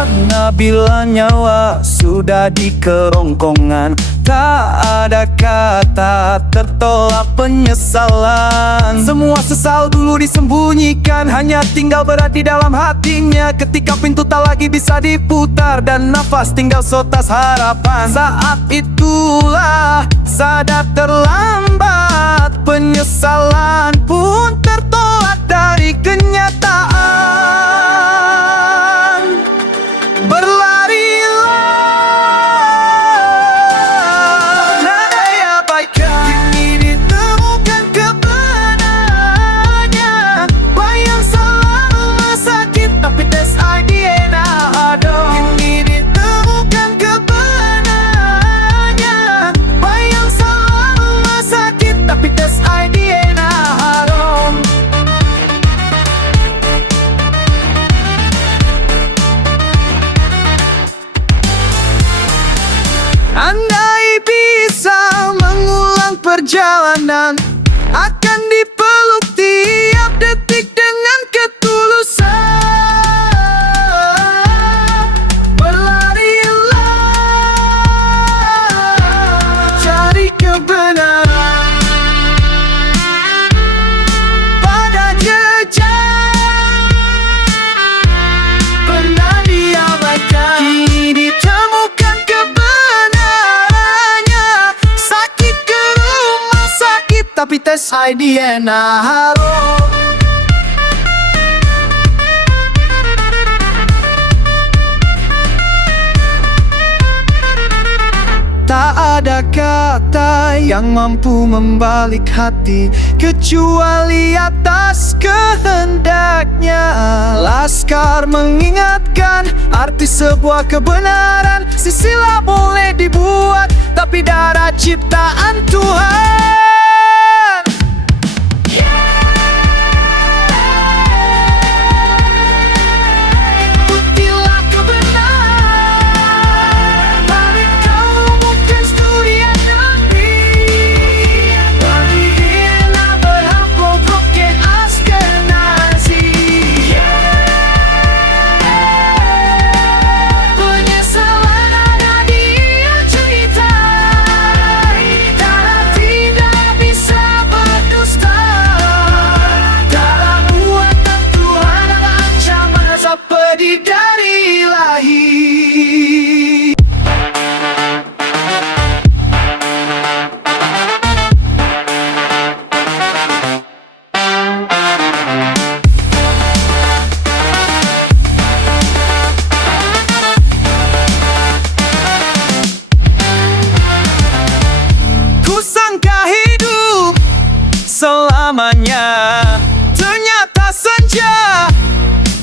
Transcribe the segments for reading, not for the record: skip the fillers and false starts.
Karena bila nyawa sudah di kerongkongan, tak ada kata tertolak penyesalan. Semua sesal dulu disembunyikan, hanya tinggal berat di dalam hatinya. Ketika pintu tak lagi bisa diputar dan nafas tinggal setas harapan, saat itulah sadar terlambat. Penyesalan pun tertolak dari kenyataan. Berlarilah, nada yang abaikan, kini ditemukan kebenarannya. Bayang selalu sakit, tapi tes idea aduh. Kini ditemukan kebenarannya. Bayang selalu sakit, tapi tes idea aduh. Andai bisa mengulang perjalanan, akan dipeluk tiap detik dengan ketulusan. Berlarilah, cari kebenaran pada jejak pernah diabaikan. Kini ditemukan kebenarannya. Sakit ke rumah sakit, tapi tes idea harus. Tak ada kata yang mampu membalik hati kecuali atas kehendaknya. Laskar mengingatkan arti sebuah kebenaran. Sisilah boleh dibuat, tapi darah ciptaan Tuhan. Buktilah kebenaran, mari kau bukan studi yang negeri. Berilah berhampa ke Askenazi. Penyesalan ada dia cerita, darah tidak bisa berdusta. Dalam buatan Tuhan ancaman azab pedih dari ilahi. Kusangka hidup selamanya, ternyata senja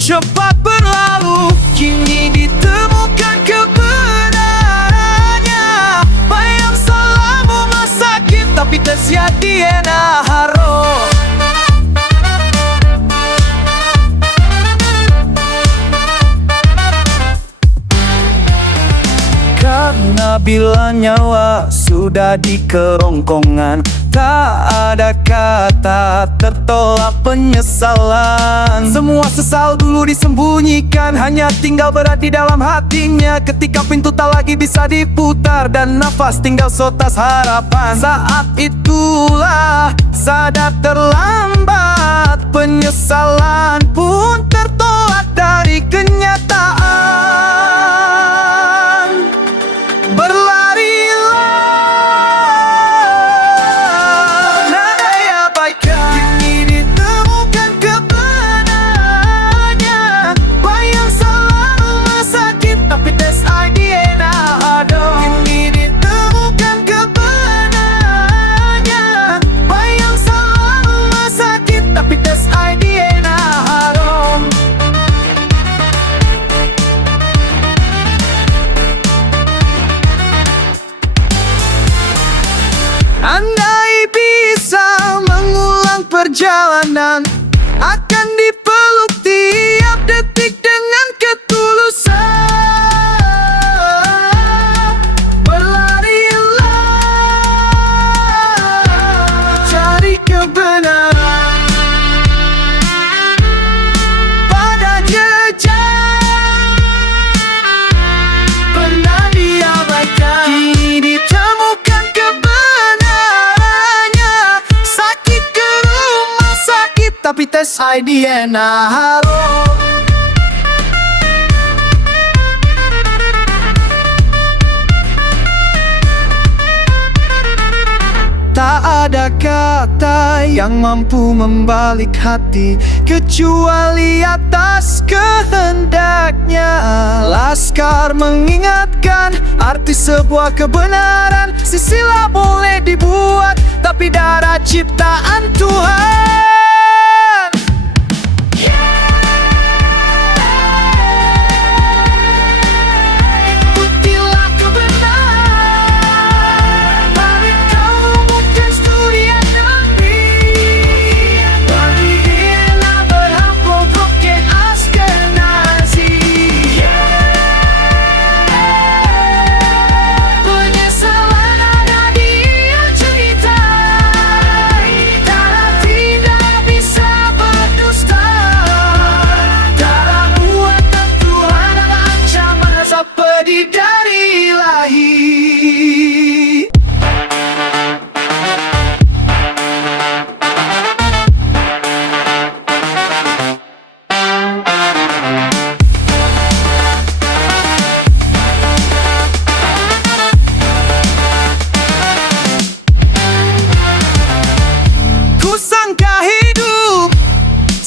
cepat berlalu. Kini ditemukan kebenarannya. Bayang selalu sakit, tapi tersiadia haro. Karena bila nyawa sudah di kerongkongan, tak ada kata tertolak penyesalan. Semua sesal dulu disembunyikan, hanya tinggal berat di dalam hatinya. Ketika pintu tak lagi bisa diputar dan nafas tinggal setas harapan, saat itulah sadar terlambat. Penyesalan pun tertolak dari kenyataan. Berlarilah, nada yang abaikan, kini ditemukan kebenarannya. Bayang selalu sakit, tapi tes idea aduh. Kini ditemukan kebenarannya. Bayang selalu sakit, tapi tes idea aduh. Andai bisa mengulang perjalanan, akan dipeluk tiap detik dengan ketulusan. Berlarilah, cari kebenaran pada jejak Aidiena Haro. Tak ada kata yang mampu membalik hati kecuali atas kehendaknya. Laskar mengingatkan arti sebuah kebenaran. Sisilah boleh dibuat, tapi darah ciptaan Tuhan.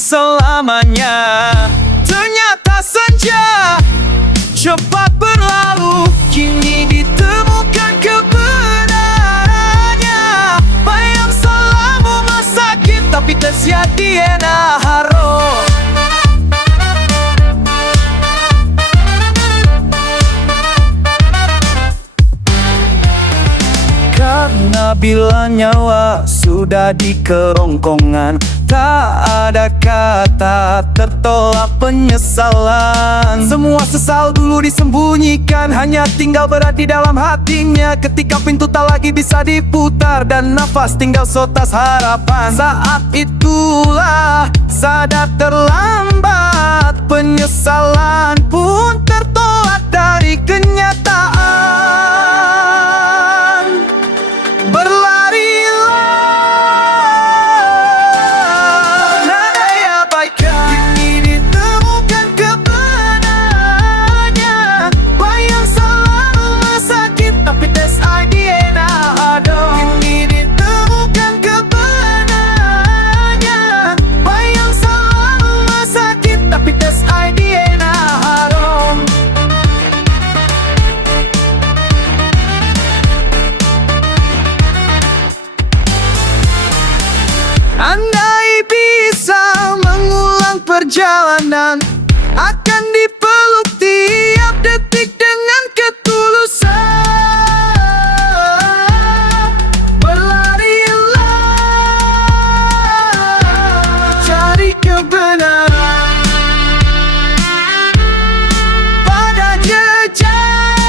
Selamanya ternyata senja cepat berlalu, kini ditemukan kebenarannya. Bayang selalu sakit tapi tersiadiena haro. Karena bila nyawa sudah di kerongkongan, tak ada kata tertolak penyesalan. Semua sesal dulu disembunyikan, hanya tinggal berat di dalam hatinya. Ketika pintu tak lagi bisa diputar dan nafas tinggal seotas harapan, saat itulah sadar terlambat. Penyesalan pun tertolak dari kenyataan. Berlarilah, kini ditemukan kebenarannya. Bayang selalu sakit tapi tes Aidiena Haro. Kini ditemukan kebenarannya. Bayang selalu sakit tapi tes Aidiena Haro. Andai bisa mengulang perjalanan, akan dipeluk tiap detik dengan ketulusan. Berlarilah, cari kebenaran pada jejak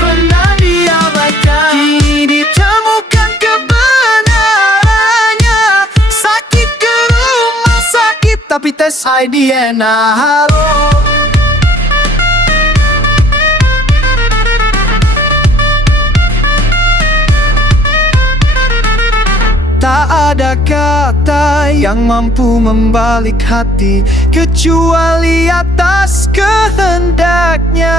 pernah diabaikan. Kini ditemukan tapi tes Aidiena Haro. Tak ada kata yang mampu membalik hati kecuali atas kehendaknya.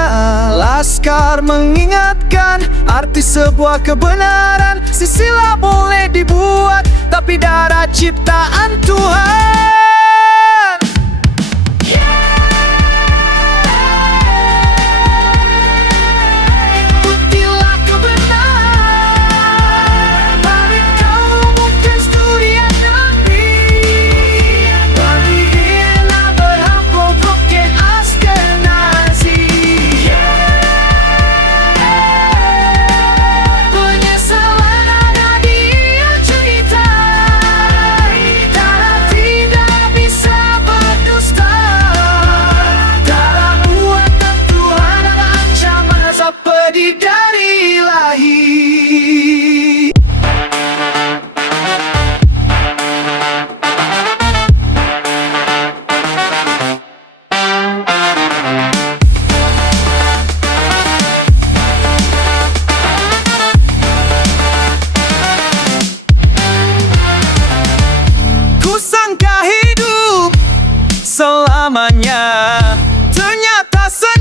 Laskar mengingatkan arti sebuah kebenaran. Sisilah boleh dibuat, tapi darah ciptaan Tuhan.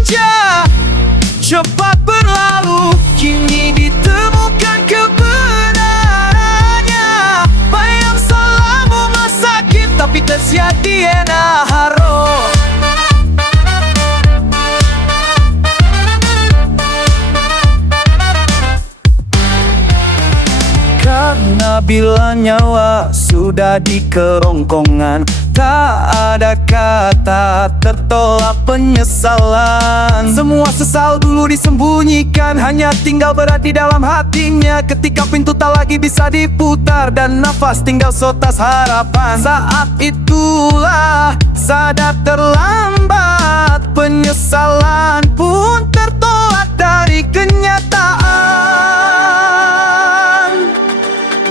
senja cepat berlalu, kini ditemukan kebenarannya. Bayang selama sakit tapi tersiadia haro. Karena bila nyawa sudah di kerongkongan, tak ada kata tertolak penyesalan. Semua sesal dulu disembunyikan, hanya tinggal berat di dalam hatinya. Ketika pintu tak lagi bisa diputar dan nafas tinggal seotas harapan, saat itulah sadar terlambat. Penyesalan pun tertolak dari kenyataan.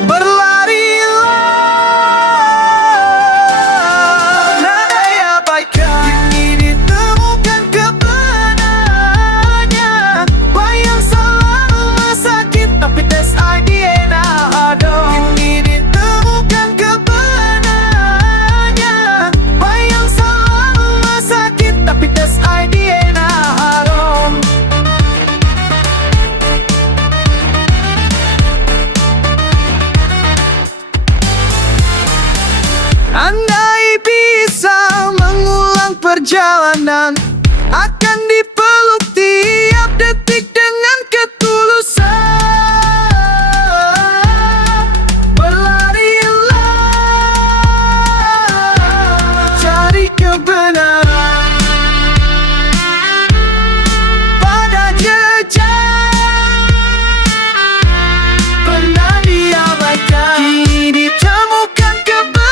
Berlarilah, nada yang abaikan, kini ditemukan kebenarannya. Bayang selalu sakit tapi tes idea ada. Kini ditemukan kebenarannya. Bayang selalu sakit tapi tes idea ada. Andai bisa mengulang perjalanan, akan dipeluk tiap detik dengan ketulusan. Berlarilah, cari kebenaran pada jejak pernah diabaikan, kini ditemukan kebenarannya.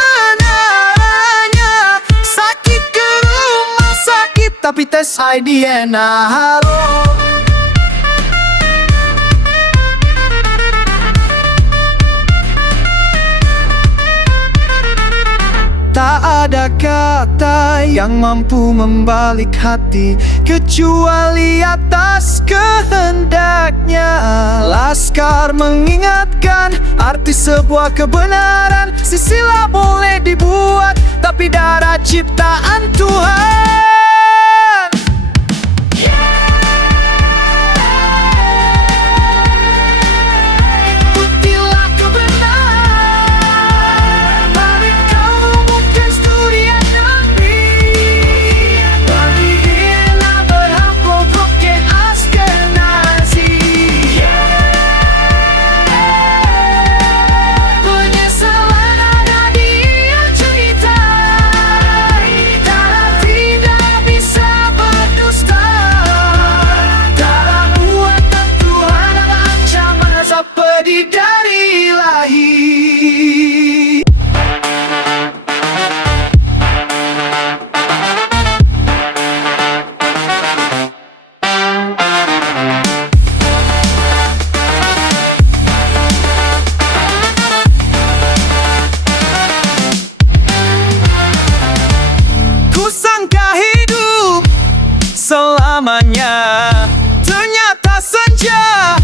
Sakit ke rumah sakit tapi tes idea haro. Tak ada kata yang mampu membalik hati kecuali atas kehendaknya. Laskar mengingatkan arti sebuah kebenaran. Sisilah boleh dibuat tapi darah ciptaan Tuhan. Buktilah kebenaran, mari kau mungkin studi negeri. Berilah berhak ke Askenazi. Penyesalan ada di cerita, darah tidak bisa berdusta. Darah buatan Tuhan ancaman azab pedih dari ilahi. Kusangka hidup selamanya, ternyata senja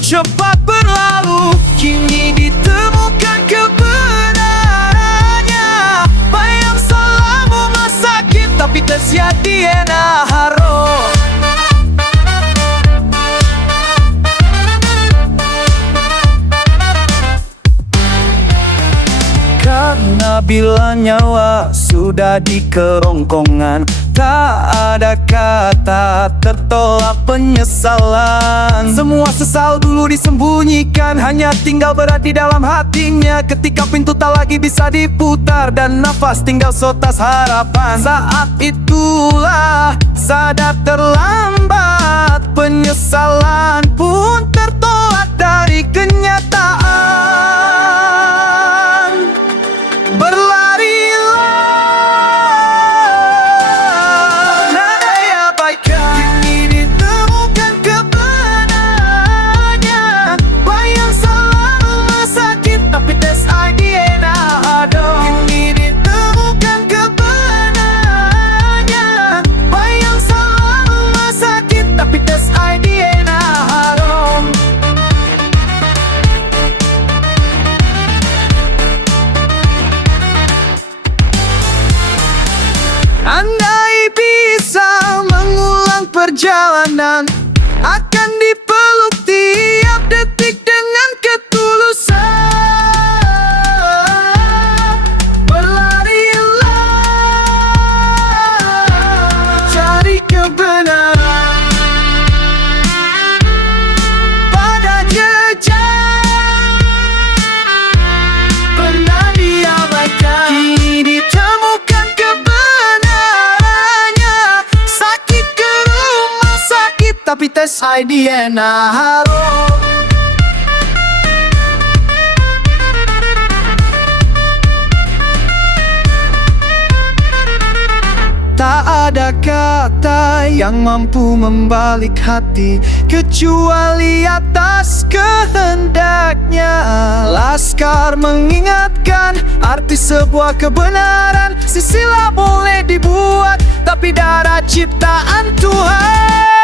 cepat berlalu, kini ditemukan kebenarannya. Bayang selama sakit tapi tersiadia haro. Karena bila nyawa sudah di kerongkongan, tak ada kata tertolak penyesalan. Semua sesal dulu disembunyikan, hanya tinggal berat di dalam hatinya. Ketika pintu tak lagi bisa diputar dan nafas tinggal seotas harapan, saat itulah sadar terlambat. Penyesalan pun tertolak dari kenyataan. Berlarilah, nada yang abaikan, kini ditemukan kebenarannya. Bayang selalu sakit tapi tes idea ada. Kini ditemukan kebenarannya. Bayang selalu sakit tapi tes idea ada. perjalanan akan dipeluk tiap detik dengan ketulusan. Berlarilah, cari kebenaran pada jejak pernah diabaikan. Kini ditemukan kebenarannya. Sakit ke rumah sakit, tapi tes DNA halo. Tak ada kata yang mampu membalik hati kecuali atas kehendaknya. Laskar mengingatkan arti sebuah kebenaran. Silsilah boleh dibuat, tapi darah ciptaan Tuhan.